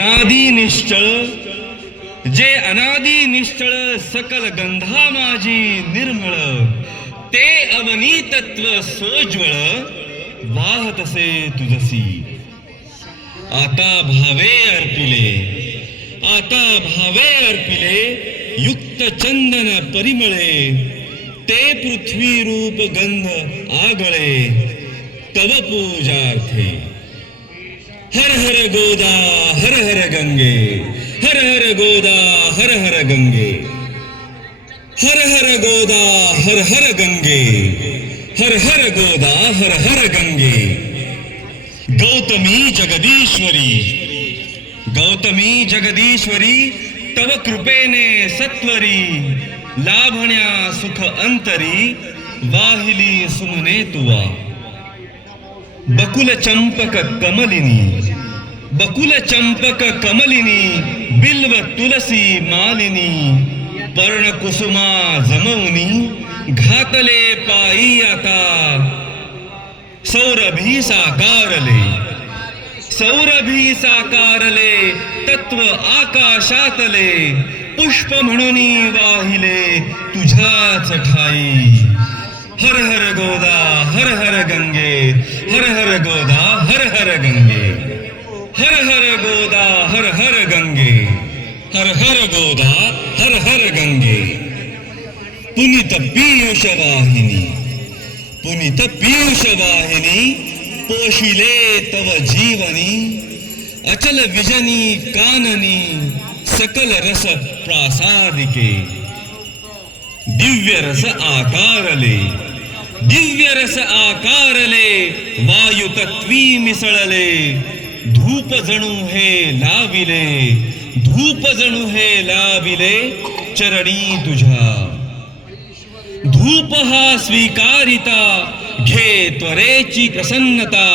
अनादि निश्चळ, जे अनादि निश्चळ सकल गंधा माझी निर्मळ, ते अवनी तत्व सोज्वळ वाहतसे तुझसी. आता भावे अर्पिले, आता भावे अर्पिले युक्त चंदन परिमळे, ते पृथ्वी रूप गंध आगळे तव पूजार्थे. हर हर गोदा हर हर गंगे, हर हर गोदा हर हर गंगे, हर हर गोदा हर हर गंगे, हर हर गोदा हर हर गंगे. गौतमी जगदीश्वरी, गौतमी जगदीश्वरी तव कृपेने सत्वरी, लाभण्या सुख अंतरी वाहिली सुमने तुवा. बकुल चंपक कमलिनी, बकुल चंपक कमलिनी, बिल्व तुलसी मालिनी, पर्ण कुसुमा जमवनी घातले पायी आता. सौरभी साकारले, सौरभी साकारले तत्व आकाशातले, पुष्प म्हणून वाहिले तुझ्याच ठाई. हर हर गोदा हर हर गंगे, हर हर गोदा हर हर गंगे, हर हर गोदा हर हर गंगे, हर हर गोदा हर हर गंगे. पुनित पीयूष वाहिनी, पुनित पीयूष वाहिनी, पोशिले तव जीवनी, अचल विजनी काननी, सकल रस प्रासादिके. दिव्य रस आकारले, दिव्य रस आकारले, वायु तत्वी मिसळले, धूप जणू हे लाविले, धूप जणू हे लाविले चरणी तुझ्या. धूप हा स्वीकारिता, घे त्वरेची प्रसन्नता,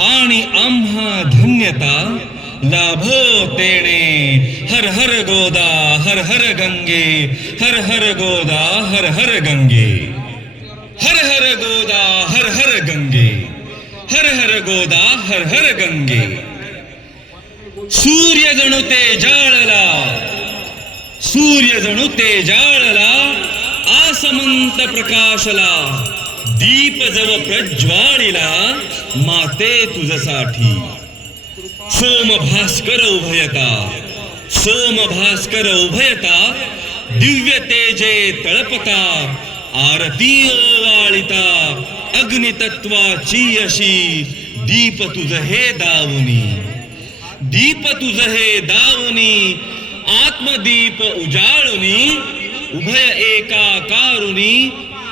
आणि आम्हा धन्यता लाभो तेणे. हर हर गोदा हर हर गंगे, हर हर गोदा हर हर गंगे, हर हर गोदा हर हर गंगे, हर हर गोदा हर हर गंगे. सूर्य जणू ते जाळला, सूर्य जणू ते जाळला, आसमंत प्रकाशला, दीप जव प्रज्वाळिला माते तुझसाठी. सोम भास्कर उभयता, सोम भास्कर उभयता, दिव्य तेजे तळपता, आरती ओवाळिता, अग्नितत्वाची अशी, दीप तुझ हे दावुनी, दीप तुझ हे दावुनी, आत्मदीप उजाळुनी, उभय एकाकारुनी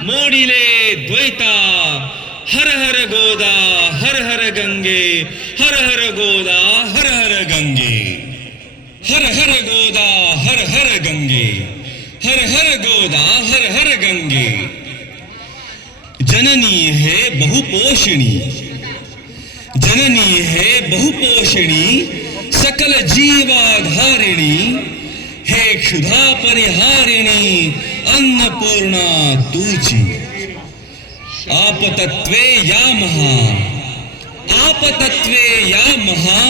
मोडिले द्वैता. हर हर गोदा हर हर गंगे, हर हर गोदा हर हर गंगे, हर हर गोदा हर हर गंगे, हर हर गोदा हर हर गंगे. जननी हे बहुपोषिणी, जननी हे बहुपोषिणी, सकल जीवाधारिणी, हे क्षुधा परिहारिणी, अन्नपूर्णा तुझी. आपतत्वे या महा, आपतत्वे या महा,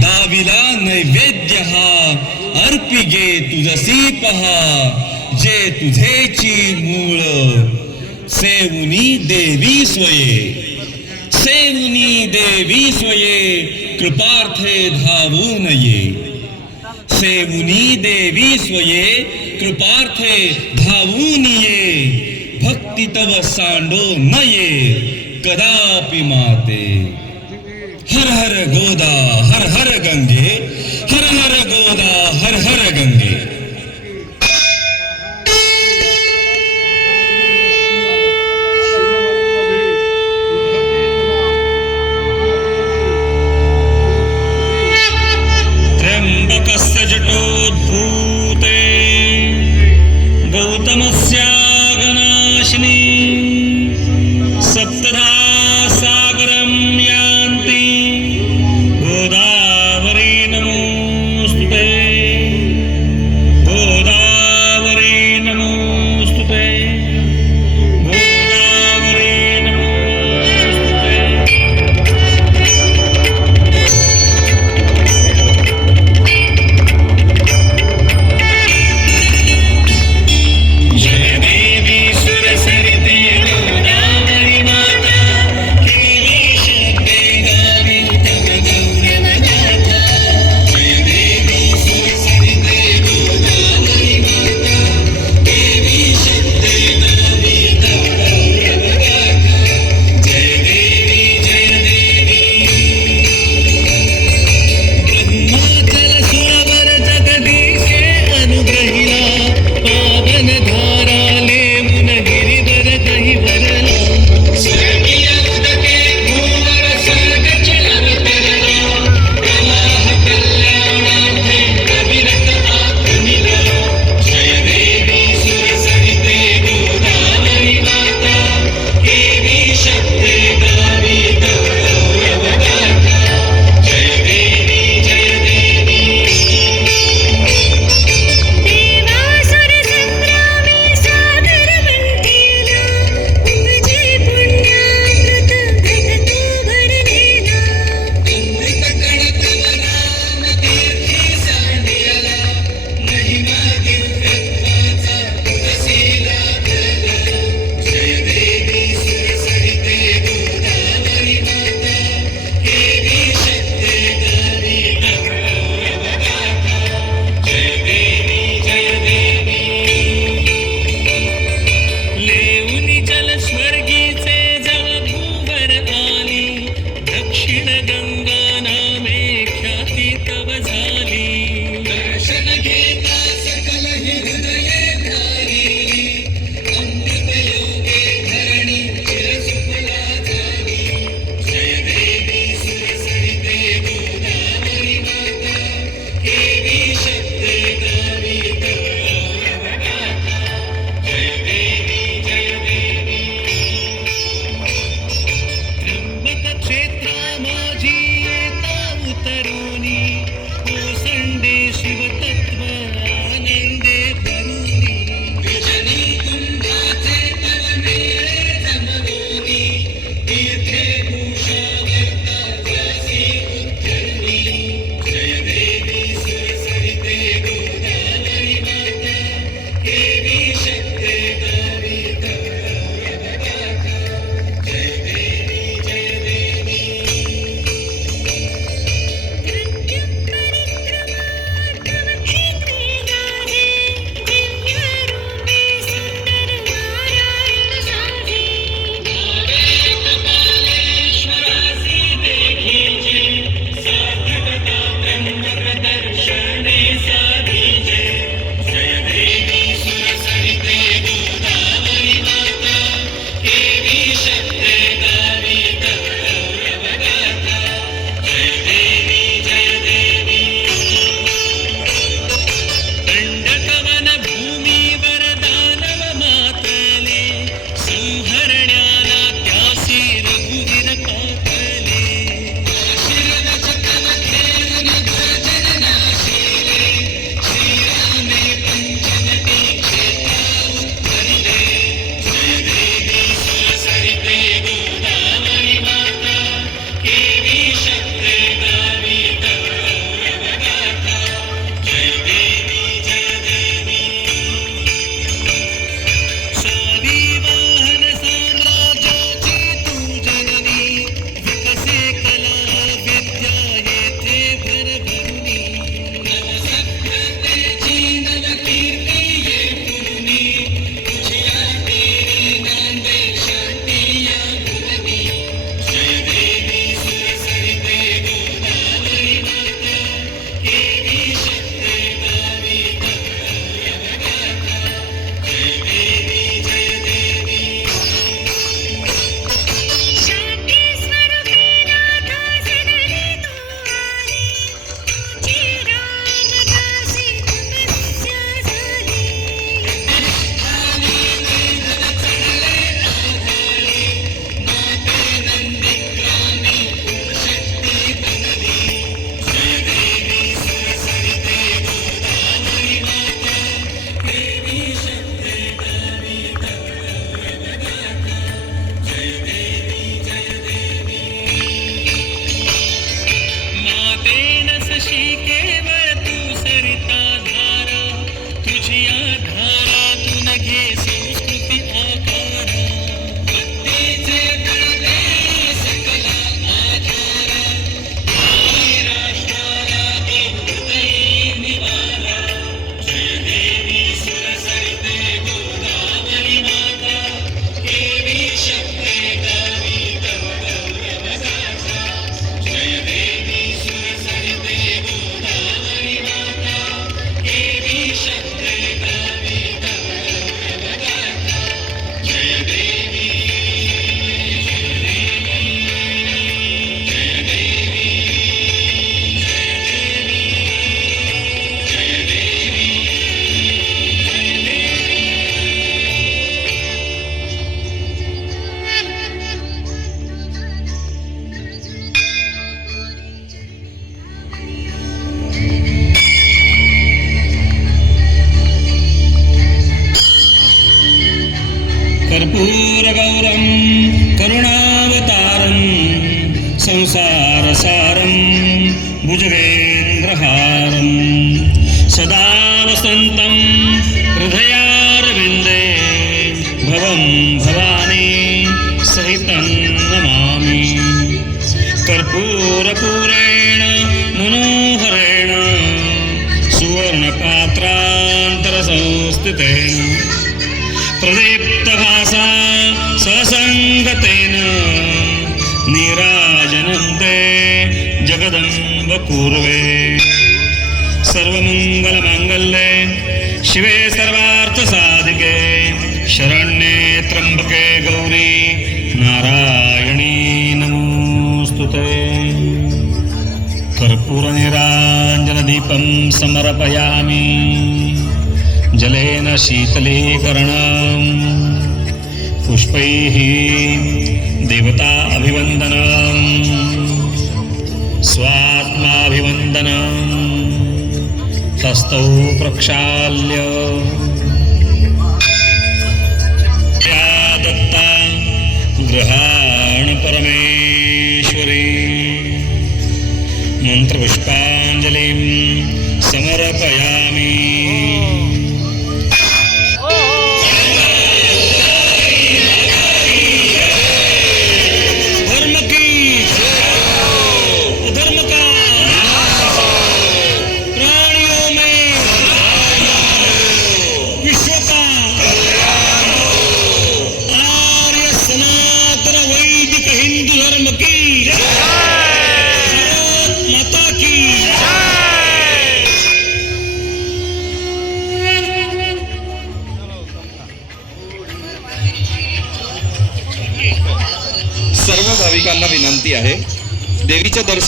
दाविला नैवेद्य हा, अर्पिगे तुझसी पहा, जे तुझेची मूळ. सेवुनी देवी स्वये, सेवुनी देवी स्वये, कृपार्थे धावून ये. सेवुनी देवी स्वये, कृपार्थे धावून ये, भक्ती तव सांडो नये कदापि माते. हर हर गोदा हर हर गंगे, हर हर गोदा हर हर गंगे. त्र्यंबकस्य जटोद्भूते, गौतमस्य सप्तधा सागरं यान्ति, गोदावरी चंद्रहारं सदा वसन्तं हृदयारविन्दे भवं भवानी सहितं नमामि कर्पूरपूरेण मनोहरेण सुवर्णपात्रान्तरसंस्थितेन प्रदीप्तभासा ससङ्गतेन नीराजनं ते जगदम्ब पूर्वे सर्वमङ्गलमाङ्गल्ये शिवे सर्वार्थसाधिके शरण्ये त्र्यम्बके गौरी नारायणी नमोस्तुते कर्पूरनिराञ्जनदीपं समर्पयामि जलेन शीतलीकरणं पुष्पैः देवता अभिवन्दनं स्वात्माभिवन्दनं हस्तौ प्रक्षाल्य या दत्ता गृहाण परमेश्वरी मंत्रपुष्पाञ्जलिं समर्पयामि धर्म की अधर्म का प्राणियों में विश्व का आर्य सनातन वैदिक हिंदू धर्म की माता की सर्व भाविकांना विनंती आहे, देवीच्या दर्शन